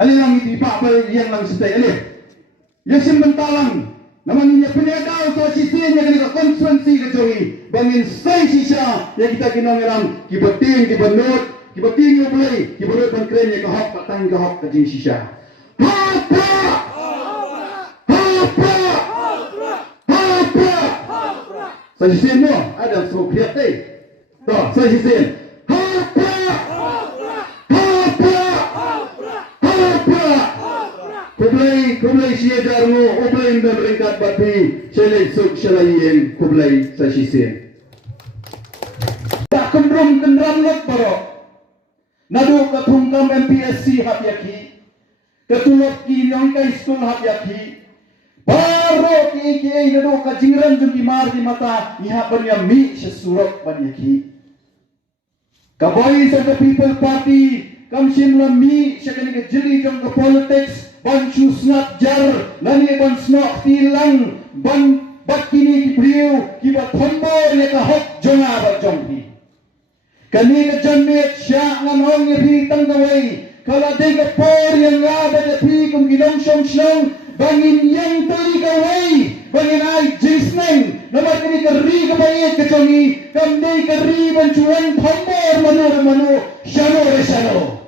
Alilang iti pa yang lang stay ali. Yasim bentalang naman niya pinagaw sa sisin niya kanika konstituensi kajogi bangin say siya yang kita kinangilang kibating kibanot kibating ublay kibanot ban kren niya kahap patang kahap kajing siya. Hapa! Hapa! Hapa! Sa sisin mo ada smoke lihat eh. Toh sa sisin. Hapa! Kublai siya darmo, ublay dan ringkat bapi, shalay suk shalayin, kublay sa sisin. Tak kembrum kendram lek baro. Nadu katungkam MPSC hatyaki, ketulok ki nyongkai school hatyaki. Baro ki nadu kajingran jung imar di mata, iha banya mi sesurok banyaki. Kaboy sa the People Party, kamshin lami siya kanina jili jong ka politics. Ban susnat jar lani ban snok tilang ban bakini kibriu kiba thambor ya ka hok jonga ba jonghi kani ka janmet sya nganong ya bi tanggawai kala de ka por yang nga ba de pi kum ginong shong bangin yang tali kawai bangin ai jisneng nama kini ka ri ka bayet ka jongi kam de ka ri ban chuan thambor manu shano re shano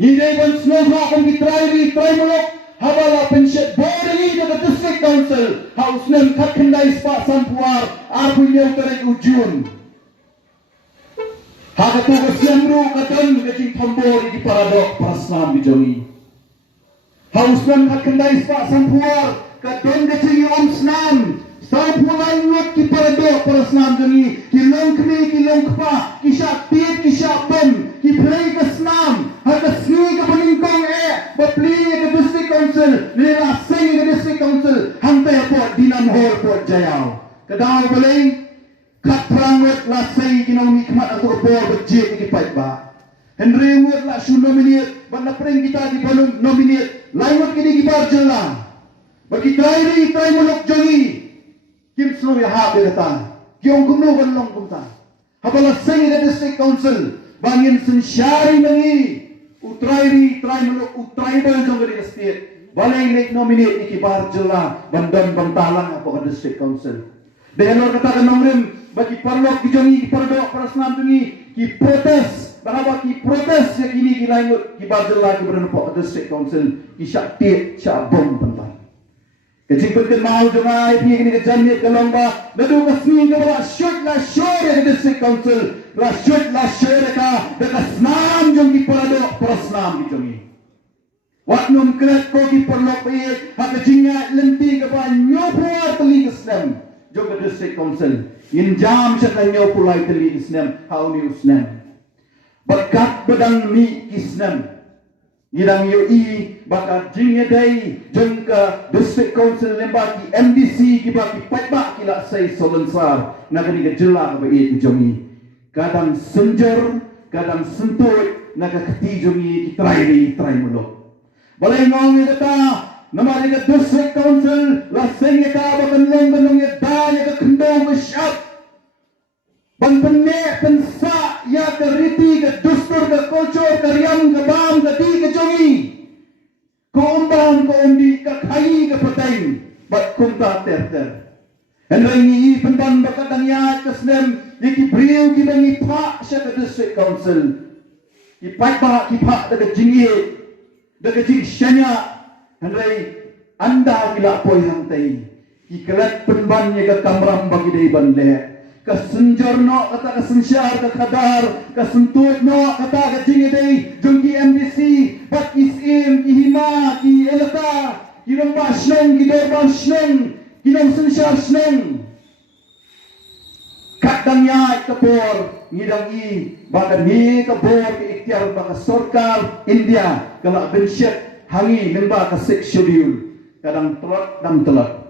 Hindi ban snow kung try mulok habala pensyet bori daga district council haus nem kakendai spa sampuar aku yang terik ujun haka tugas yamru katan kecing tambori di paradok prasnam bijawi haus nem kakendai spa sampuar katan kecing om snam sampulan ngot ki paradok prasnam jani kilong kri kilong kpa kisha tip kisha bom ki play ka snam haka sni ka paningkong bapli ka district council nila sing ka district council hante po dinamhor po jayaw kadaw balay katrangot la say kinong nikmat ato po budget ki ba Henry ngot la shu nominate ban na preng kita di balong nominate laywat kini ki barjel la bagi try mulok jangi kim slo ya ha de ta kyong kumno ban long kumta habala sing ka district council bangin sensyari mangi utrai muluk utrai bal jong di state balai nek nominate iki barjela bandan bantalang apa ke district council delor kata kanongrim bagi parlok dijongi ki pardo prasnam tungi ki protes bahwa ki protes ya kini ki laingut ki barjela ki berno ke district council ki syakti syabom bantan kecing pengen mau jongai pi kini ke jamit kalomba nadu kasni ke bawah shoot la shore ke district council la shore ka dekat snam jong ki parado prasnam dijongi waknum kret ko ki perlok pi hak jinga lenti ke bawah nyopuar teli ke snam jong ke district council in jam syat la nyopulai teli ke snam hauni usnam berkat bedang mi ki snam Yidang yoi baka jingnya day jengka district council lembaki MDC kibaki patbak kila say solensar nagani ka jela ka bait jongi kadang senjer kadang sentut naga keti jongi ki try mulok balai ngong kata namari ka district council la say ka bakan long ya da ya ka kendong ka syap ban penne pensa ya ka riti ka dustur ka culture ka riam ka bam ka ti ka jongi ko umbang ko undi ka khai ka pateng bat kumta ter henry penban bakatang ya ka snem iki briu ki bangi pa sya ka district council ki pa daga jingi daga jing syanya henry anda gila poy hantai ki kelat penban ya ka kamram bagi dei ban le kasenjorno kata kasensyar kadar kasentutno kata kajing day jungki MDC bat isim ki hima ki elaka ki lomba sneng ki dorban sneng ki nong sensyar sneng kadangnya kapor ngidang i badan ni kapor ki ikhtiar baka sarkar India kala bensyet hangi nembak ka 6 schedule kadang telot dam telot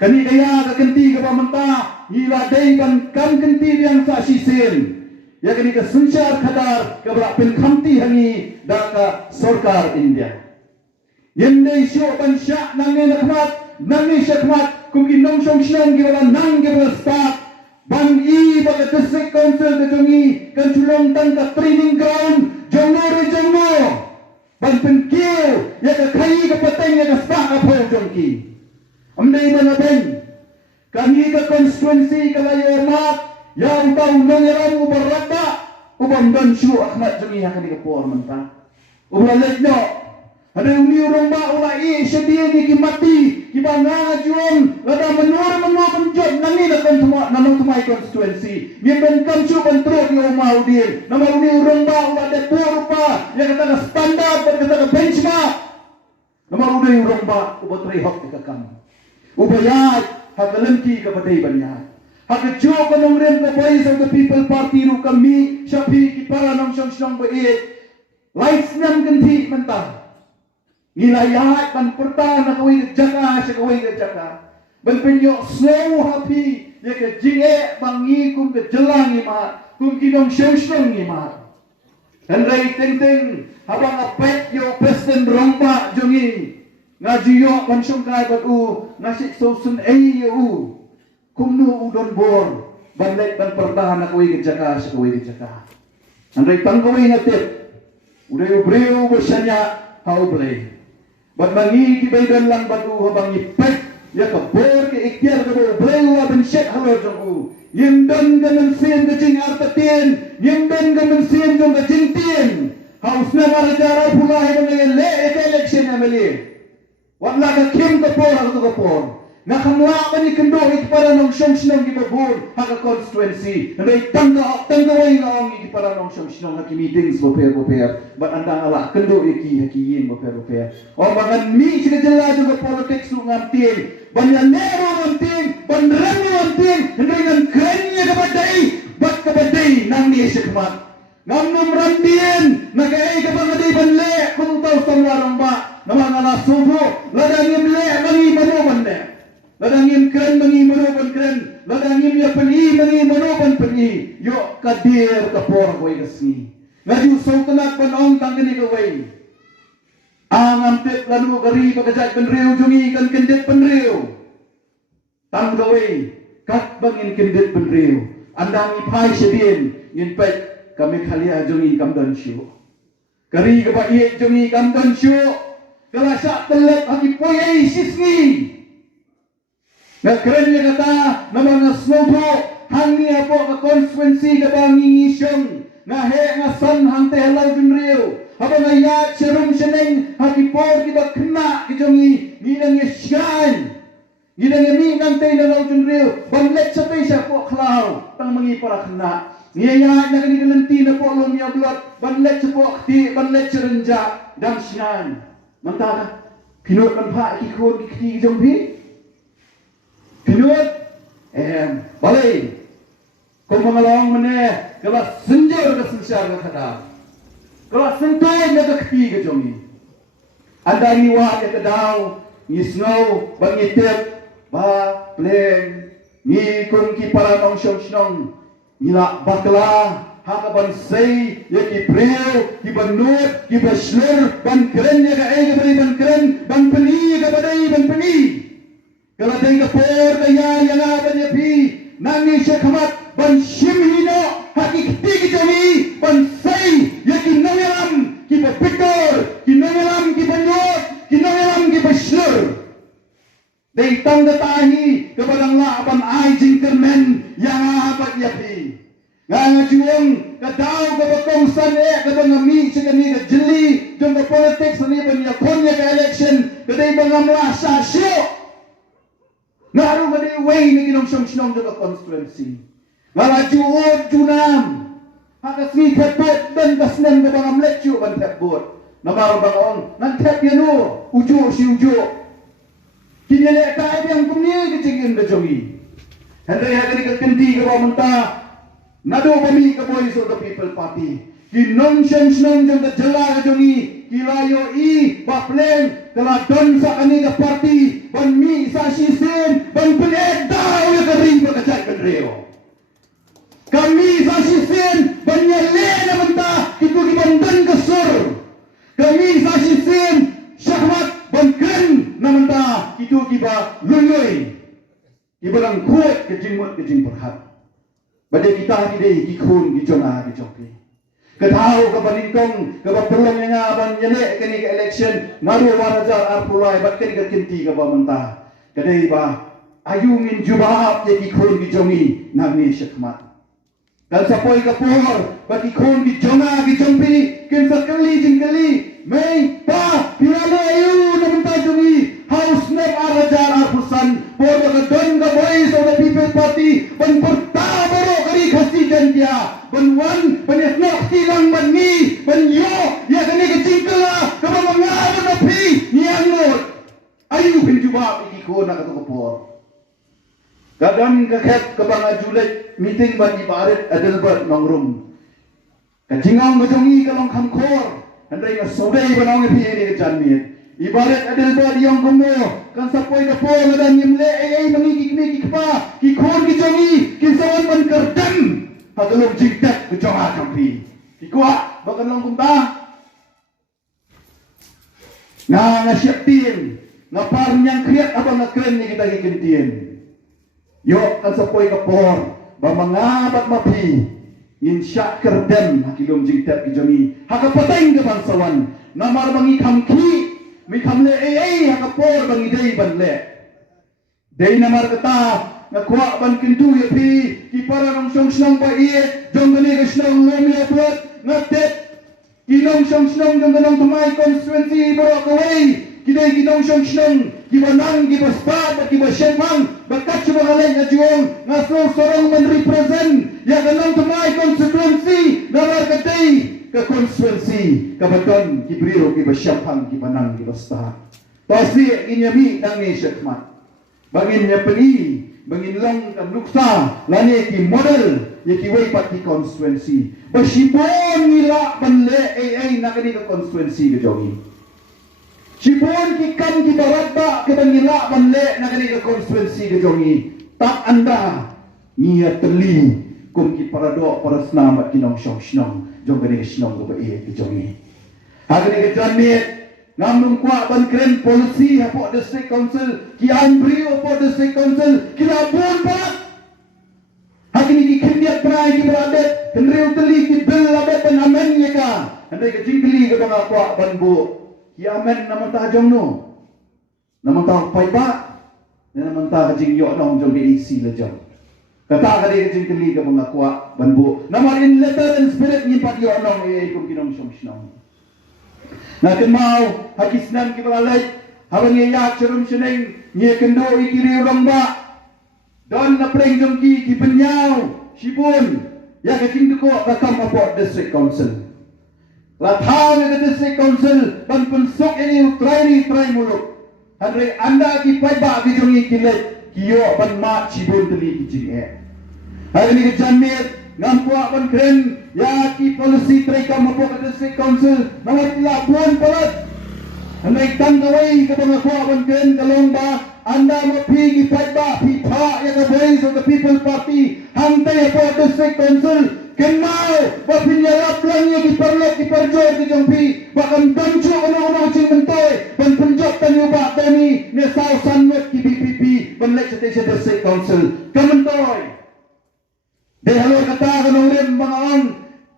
kani kaya ka kenti ka pamenta hila day kan kenti yang sa sisin ya kani ka sunsyar kadar ka berapin khamti hangi daka sarkar India yende syo ban sya nange nakmat nange syakmat kung ginong syong syong gibala nang gibala start ban i baga district council ka jongi kan chulong tang ka training ground jongno ban penkiu ya ka kai ka pateng ya ka spa ka po jongki amdei mana ben kami ka constituency ka layo mat yang tau nangiram ubarata ubam dan syu Ahmad jongi hakani ka por manta ubalek no ada uni urang ba ulai sedia ni ki mati ki banga juang lada menur penjot nangi na kan semua nanong tumai constituency ni ben kam syu kontrol yo mau dia nama uni urang ba ulai de rupa ya kata standar kata benchmark nama uni urang ba ubatri hok ka kam ubayat hakalenti ka patay banya hakjo ka nong rem ka voice of the people party ru kami syapi ki para nong syong ba lights nam kanti mentah nilayat ban pertah na kawai jaka sa kawai jaka ban penyo slow happy ya ke jinge bangi kum ke jelang ima kum kinong syong ima dan rai teng habang apet yo president romba jongi ngaji yo ban syong kai bat u nasi sosun yo kum nu udon bor ban lek ban pertah na kawai jaka sa kawai jaka dan rai tangkawai natip udah ubreu bersanya hau blay bat mangi ki baydan lang batu habang ipek ya ka bor ke ikyar ka bo blewa ben syek halo jong yimdan gamen sien ka jing artatin yimdan gamen sien jong ka jing tin haus na marajara pula he ben le election ameli watla ka kim ka por ka por na kamla man ni kendo it para nong syong syong gi babur ha ka constituency ndai tangga wai ngong gi para nong syong syong ha ki meetings bo per bat andang ala kendo iki yin bo per o bangan mi sila jela juga politics su ngamtin banyan nero ngamtin ban remo ngamtin ndai ngan kenya ka badai bat ka badai nang ni sikmat ngam num randien nagai ka bangadai banle kung tau samlarong ba namangala subo ladangim le mangi mano bande ladangim keren mangi manoban keren ladangim ya peni mangi manoban peni yo kadir kapor koi kasni ngaju sautanat panong tanggani kawai angam tip lanu gari pakajat penriu jungi kan kendit penriu tang kawai kat bangin kendit penriu andang ipai sedin yin pek kami khalia jungi kamdan syu gari kapa iye jungi kamdan syu kalasak telep haki poyai sisni na kerennya kata nama na snowbo hangi apo ka constituency ka bangi isyong na he nga san hang te halaw junriyo haba nga ya serum seneng haki por ki ba kena ki jongi nang yesyan nang yami nang te halaw junriyo banlet sa te siya po klaw tang mangi para kena niya na kani kalenti na po lom ya blot banlet sa po kti banlet sa renja dam sinan mantaka pinot man pa ikikod ki jongbi pinut balai kau mengalong mana kelas senjor ke sensar ke kada kelas sentoy na ke keti ke jongi anda niwa ke kedau ni snow bangi tip ba pleng ni kung ki para nong syong syong nila bakla haka ban say ya ki preo ki ban nut ki baslur ban keren ya ka ay ka ban keren ban peni ka badai ban peni kalau tengah por kaya yang apa dia pi nangis sekhamat ban shimhino hakikati kijami ban say yakin nangalam ki papitor ki nangalam ki banyot ki nangalam ki baslur dei tangga tahi kepada lapan ai jingkermen yang apa dia pi ngajuang kadau ke bakongsan ke bangami sekani ke jeli jong ke politics ni ban yakonnya ke election kedai bangamla sasyo ngaru ngadi way ni kinong syong jaga constituency ngalaju junam haka smi tepot dan kasnen ke bangam lecu ban tepot namaro bangaong nan tep yanu ujo si ujo kinyele kai yang kumni kecingin ke jongi hendai haka ke kendi ke bawamenta nado bami ke voice of the people party kinong syong jaga jela ke jongi kilayo i bapleng kala don sa kani ke party ban mi sa sisen ban penedau ya kering berkacak kendreo kami sa sisen ban nyale na menta itu ki bandan kesur kami sa sisen syahwat ban kren na menta itu ki ba lului ki barang kuat ke jingmut ke jing perhat badai kita ki dei ki khun ki jona ki jopi Ketahu ke paningkong ke pelong yang aban nyelek kini ke election ngaru warajar arpulai bat kini ke kinti ke mentah. Kadai ba ayu min jubahap ye ikon di jongi nagni syakmat. Dan sapoi ke por bat ikon di jonga di jompi kin sakali jingkali mei pa pirane ayu na mentah jongi haus nem arajar arpusan por ke don ke boys of the people party ban pertama kali kasih jantia ban wan ban esnok silang ban ni ban yo ya kini ke jingkala ke mangaru na pi niangot ayu bin jubahap ikon na ke por. Kadang kakek ke bang Julai meeting bagi baret Adelbert nongrum. Kajingong kejongi kalong kamkor. Andai ka sodai banong pi ini kejanmiet. Ibarat Adelbert yang kumo kan sapoi ke pol dan yimle mengiki kpa kikon kejongi kisawan man kerdam. Hagalong jingtak kejonga kampi. Kikwa bakan long kumta. Ngasiap tin. Ngapar nyang kriat abang ngakren ni kita kikintien. Yo kan sapoi ke por ba mangabat mapi ngin syak kerdem hakilom jingtat kijongi haka pateng ke bangsawan namar bangi kamki mi kamle haka por bangi dei banle dei namar kata ngakwa ban kintu ya pi ki para nong song snong ba ie jong gani ke snong lomi apot ngatet kinong song snong jong ganong tumai constituency borok away kidai kinong song snong kibanang kibaspat kibasempang bakat cuba kalian ngajuang ngaso sorong men-represent ya ganang tumai konstituensi namar kadai ke konstituensi kabaton kibriro kibasempang kibanang kibaspat pasti inyami nangi syakmat bangin nya peni bangin long kan luksa lani ki model ya kiwai pat ki konstituensi basipon nila banle ai nakani ke konstituensi ke jogi Sipon kikam ki barata ke bangila banle nagari ke konstituensi ke jongi tak anda niat teli kum ki parado para snamat kinong snong jong gani snong ke ke jongi hagani ke janmi ngamung kwa ban kren polisi hapo district council ki ambri hapo district council ki labun pat hagani ki kindiat prai ki beradet kendriu teli ki bel adet ban amen yeka andai ke jingkli ke bang kwa ban bu Yamen naman ta jong no. Naman ta pai ba. Naman ta jing yo nong jong BEC la jong. Kata ka di jing kali ka pangakwa banbu. Naman in letter and spirit ni pat yo nong kum kinong song. Na kemau hakisnan ki balay. Habang ya churum sheneng ni kendo ikiri urang ba. Don na preng jong ki penyaw sipun. Ya ka jing ko ka kam apot district council. Latang ke district council ban pensok ini try muluk. Andre anda ki paiba ki jongi kilet kiyo ban ma cibun teli kijing hari ni kejanmit ngampua ban kren ya ki policy try kam apo ke district council nawat labuan palat. Andre tanggawai ke bangakwa ban kren kalong ba anda mapi ki paiba pipa ya ke voice of the people party hantai apo district council Kenal, bapinyalap lang niya kiparlok kiparjor ki jongpi, bakang dancu ono cing mentoy, ban penjok tanyo ba tani ne sausan wet ki BPP, ban legislative district council, kementoy. De halo kata kanong rin mga ang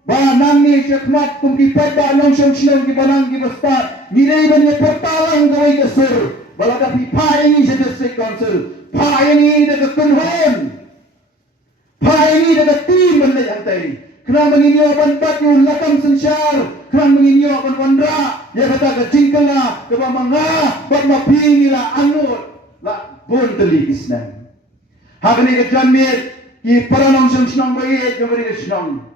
ba nangi syakmat kung kipad ba anong siyang ki banang ki bastat, nilay ba niya portalang gaway ka sir, balaga pipayangi sa district council, payangi na kakunhon. Pai ini dapat tim benda yang tadi. Kerana menginyo bantat yung lakam sensyar. Kerana menginyo ban wandra. Ya kata ke jingkala, ke bamanga, bat mapingi la anut. La bon teli isnan. Hakani ke jamir, ki paranong senong bayi, jomari ke senong.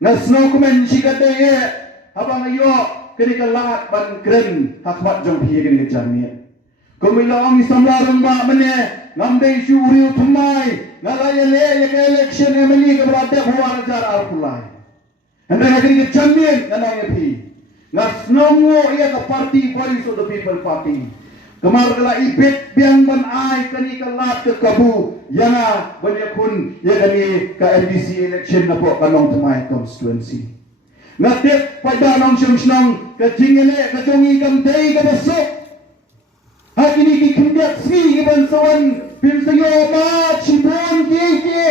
Ngasno kumen sikat daya, habang ayo, kini ke lahat ban kren, hakmat jompi kini ke jamir. Kumilang isamlarang ba mene, ngamday syuriu tumay, ngalaya le ke election emeli ke berada huwa rajar alpulai. Anda kini ke jamir nanang epi. Ngasnongo ia ke party voice of the people party. Kemar kala ibet biang ban ai kani ke lat ke kabu yana banyakun ya kani ke NDC election na po kanong tumay constituency. Ngatit pada nong syong ke jingele ke jongi kamtay ke besok. Hakini ki kindiat si bansawan pinsayo ma chibon kiki.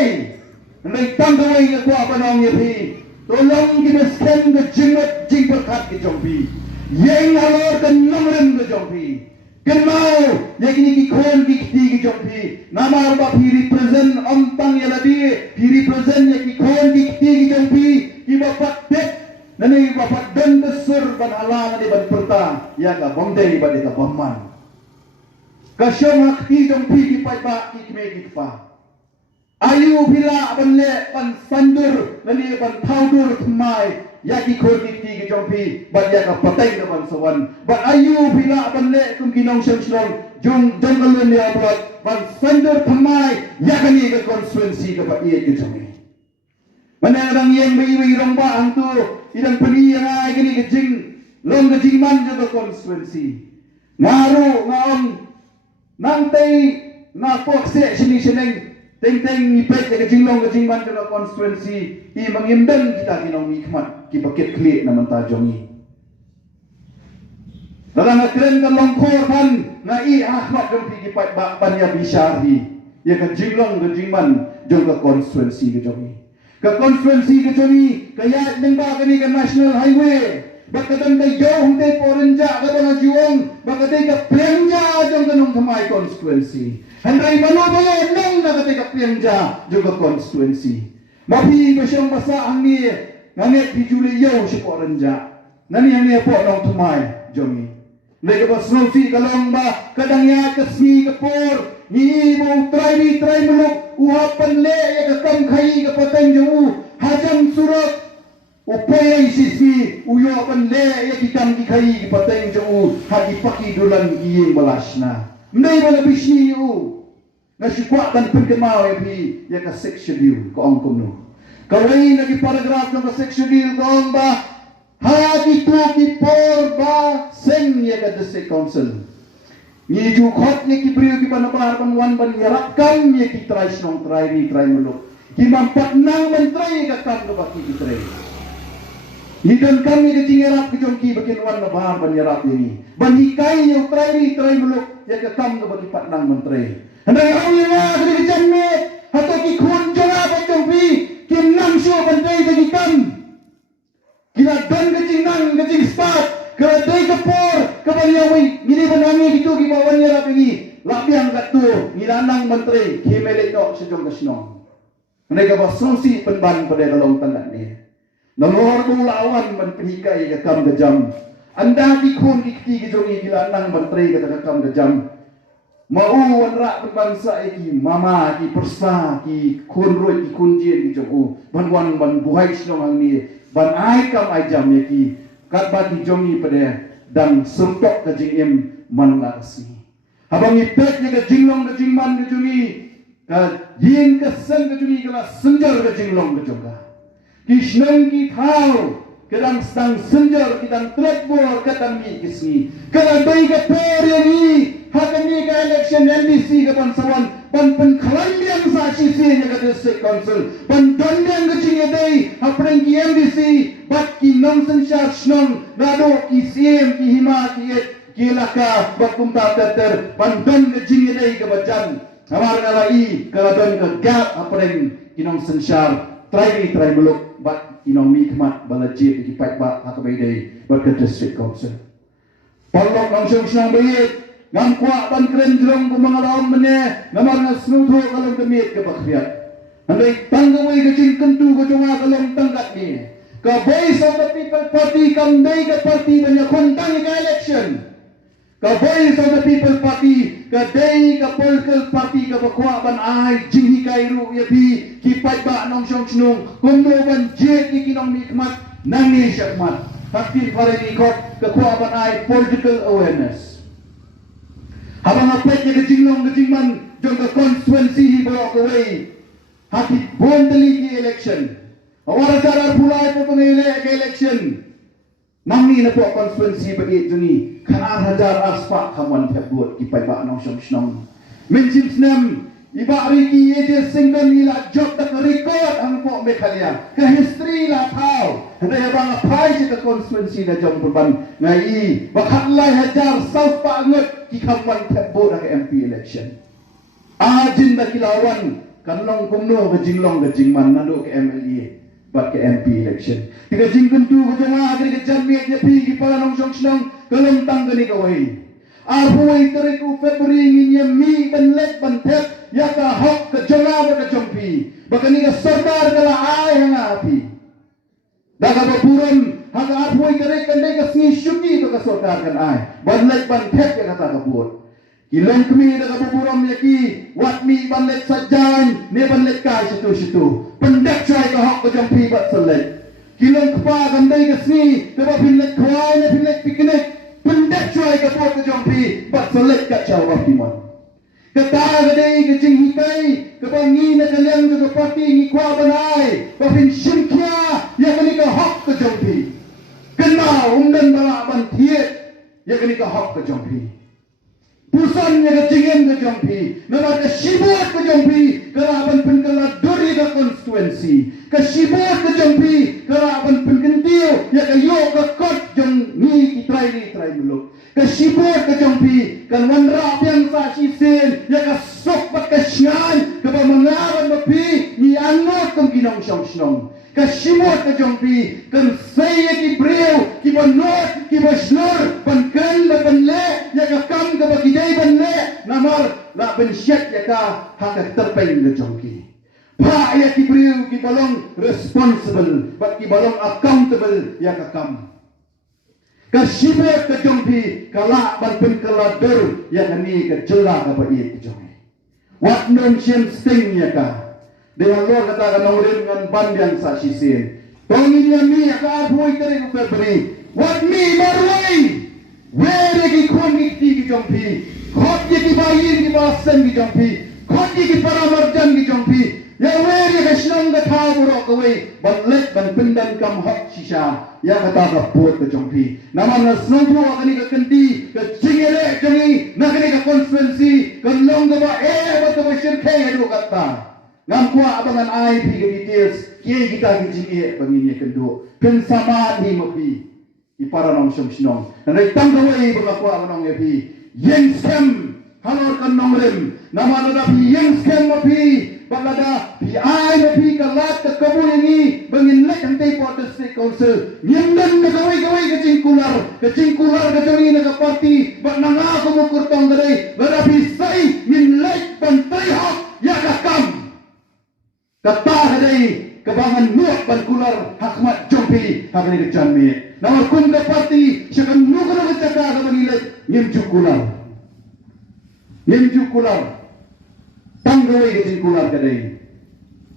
Nai tanggaway nga kwa panong yapi. tolong kita scan ke jengat jing berkat ke jompi yang alor ke nomren ke jompi kenal yang ini kikon kikti ke jompi nama arba pi represent ontang ya ladi pi represent yang kikon kikti ke jompi ki bapak dek nani bapak dan besar ban halang di ban perta ya ka bongdei ban ka bomman kasyong akti jompi ki pai ba ki kme ki pa ayu bila banle ban sandur nani ban thaudur thmai ya ki khor ki ti ki jompi ban ya ka patai ka ban sawan ban ayu bila banle kum ki nong sheng shlong jong jonggalun ya brat ban sandur thmai ya ka ni ka constituency ka ba ye ki jompi mana dang yang bai rong ba ang tu idang pani yang ai ka ni ka jing long ka jing man ka constituency ngaru ngaon nang tei na pok se sini seneng teng-teng ngipet ke jinglong ke jingman ke constituency I mengimdan kita kinong mikmat ki paket klik na mentajong dalam keren kan longkor kan na I ahmak jompi ki pat ban ya bisyari ya ke jinglong ke jingman jong ke constituency ke jongi ke constituency ke jongi kaya nengba kani ke national highway bakatan ke jauh te porenja ke bang juong bakatan ke plenya jong ke nong thamai constituency Handai manodoyo nang na ketika pianja juga constituency. Mapi besyong basa angni nganget bijuli yo sipo renja. Nani yang ni po nong tumai jomi. Mereka bersnosi kalong ba kadangnya kesmi kepor ni mau try muluk uhapan le ya kekam khai ke pateng jauh hajam surat upaya sisi uyo pan le ya kikam ki khai ke pateng jauh hadi paki dulan giing balasna. Mendai mana bisni u nasikwa dan pengkemau ya pi ya ka section deal ko ang kuno kawai lagi paragraph ng ka section deal ko ang ba hagi tu ki por ba seng ya ka district council ni ju khot ni ki brio ki panabar pan wan ban yarakam ya ki try snong try muluk ki mampat nang mentrai ka kam ka baki ki try Hidon kami ke cingerap ke jongki bakin wan na bahar ban yarap ini. Ban hikai yang try muluk ya ke kam ke bagi patnang menteri. Handai Allah dari jamme hato ki khun jora ban jongpi kim nang syo ban dai bagi kam. Kila dan ke cinang ke cing start ke dai ke por ke ban yawi ngini ban nami gitu ki bawan yarap ini. Labiang kat tu ngilanang menteri ki melek dok sejong ke sinong. Handai ka basongsi penban pada kalong tandak ni. Nomor lawan ban penikai ke kam gejam. Anda ki khun ki ti ki jongi gila nang menteri ke kam gejam. Mau wan rak bangsa iki mama ki persa ki khun roi ki khun jien ki jongu. Ban wan ban buhai snong ang ni ban ai kam ai jam ye ki kat ba ki jongi pada dan surtok ke jing em man la si. Habang ipet ni ke jinglong ke jingman ke jongi ka yin ke sen ke jongi kala senjar ke jinglong ke jonga. Kishnang ki thau kadang sedang senjar kadang trekbor kadang mi kisni kadang bayi ke por ni hakan ni ke election NDC ke pansawan pan penkhalandian sa sisi nya ke district council pan dondian ke cingedai hapreng ki MDC bat ki nong sensyar snong nado ki CM ki hima ki laka bakum ta ter pan don ke cingedai ke bajan amar ngalai kaladon ke gap hapreng ki nong sensyar try muluk bat inong mikmat balajit di pat ba akabai dai bat ke district council polok langsung senang bayit ngam kwa ban kren jrong ko mga laom mene namar na snutho kalong kemit ke bakriat handai tanggawai ke jing kentu ko jonga kalong tangkat ni ka voice of the people party kam dai ke party banya kontang ke election ka voice of the people party ka dai ka political party ka bakwa ban ai jing hikai ru ya bi ki pai ba nong shong chnung kundo ban je ki kinong nikmat nang ni syakmat hakti pare ni kot ka kwa ban ai political awareness habang apet ke jinglong ke jingman jong ka constituency hi bawa away hakti bondeli ki election awara cara pulai po pengele ke election Nami na po constituency bagi juni kanar hajar aspa kaman buat kipai ba nong shong menjim snam iba riki eje single ila job tak record ang po mekalia ke history la tau handa bang apai je ke constituency na jom berban ngai bakhatlai hajar south pa ngot ki kaman buat ke MP election ajin da kilawan kanlong kumno ke jinglong ke jingman nado ke MLA bat ke MP election. Tiga jingkun tu kejengah kena kejamik dia pi kepala nong song senang kelem tang kene kawai. Arhuai teriku Februari ini mi benlet bentet ya ka hok kejengah berkejampi. Bahkan ni sadar kala ai hang api. Daga bapuran hang arhuai terik kandai ka singi syuki to ka sadar kan ai. Benlet bentet ya kata kabut. Ilang kami daga bapuran yaki wat mi benlet sajan ne benlet kai situ-situ. Pendak cai ka hok kejampi bat selet. Kilang kepa kandai ka singi ka benlet kwai ne benlet piknik. Pendak cuai ke buat ke jompi bat selet kat jawab timan. Kata gadai ke jing hikai ke bangi na kalian ke parti ni kwa banai bapin simkia ya kini ke hok ke jompi. Kena undan bala ban thiet ya kini ke hok ke jompi. Pusan ya ke jingen ke jompi. Nama ke sibut ke jompi kelaban penkala duri ke konstituensi. Ke sibut ke jompi kelaban penkentil ya ke yo ke kot jong ni try dulu. Ke sibut ke jompi kan wanra yang sa sisen ya ke sok bat ke syan ke mengawan bapi ni anot kum kinong syong. Ke sibut ke jompi kan saya ki breu ki banot ki basnur pankan le banle ya ke kam ke bagi dai banle namar la ben syat ya ka hak terpeng ke jompi. Pa ya ki breu ki balong responsible but ki balong accountable ya ke kam. Kasibet ke jompi kalak ban pen keladur ya kani ke jela ke bai ke jompi. Wat nom siem sting ya ka. Dengan Lord kata kan nongrin dengan ban yang saksi sin. Tongin ya mi ya ka apoi tere ku Februari. Wat mi marwai. Where ki kon ki jompi. Khot ki bayin ki basen ki jompi. Khot ki paramarjan ki jompi. Ya where ya senang ke thau burok ke wei. Ban let ban pendan kam hok sisa. Ya kata ka buat ke jompi. Nama na senang tu kani ke kenti ke jingere jongi na kani ke konstituensi ke long ke ba betul betul kaya dulu kata. Ngam kuat abangan ai pi ke details kiai kita ke jinge bangini kendo. Pen sama ni mapi. Ipara nong senong. Dan tang ke wei berlaku abanong ya pi. Yang sem halor kan nongrem. Nama na pi yang sem mapi. Balada pi ai mapi kalat ke kabul ini bangin lek antai pot district council nyemdan ke gawai ke cingkular ke jongi ke parti bak nanga ko mukur tong gadai berapi sai min lek bantai hak ya kakam kata gadai kebangan nuak ban kular hakmat jompi hakni ke jambi nawar kun ke parti syakan nukar ke cakra ke bangilek nyemju kular tanggawai ke cingkular gadai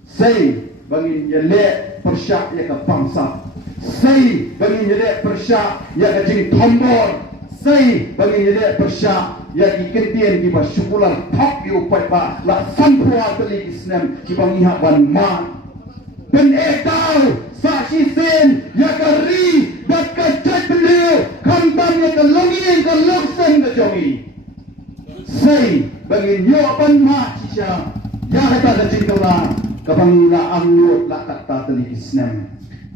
sai bangin yele persyak ya ke bangsa sai bangin yele persyak ya ke jing tombor sai bangin yele persyak ya ki kentien ki basyukular thok yu pai ba la sampua teli islam ki bangiha ban man ben etau saksi sen ya ke ri dat ke chat beliau khantam ya ke longien ke loksen ke jongi sai bangin yo ban ma cia ya kata ke cingkala kabangila amnut la kata teli islam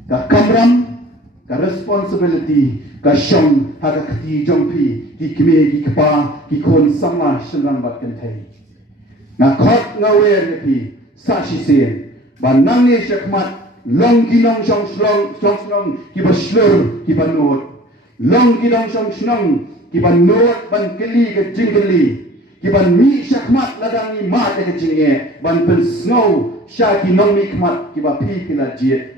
ka kamram ka responsibility ka syong ha ka kti jompi ki kime ki kpa ki kon sama senang bat kentai na khot ngawer ne pi sa shi sen ban nang ne syakmat long ki nong syong slong ki baslur ki banot long ki nong syong snong ki banot ban keli ke jingkeli ki ban mi syakmat ladang ni mat ke jinge ban pen snow syaki nong mikmat ki ba pi kila jiet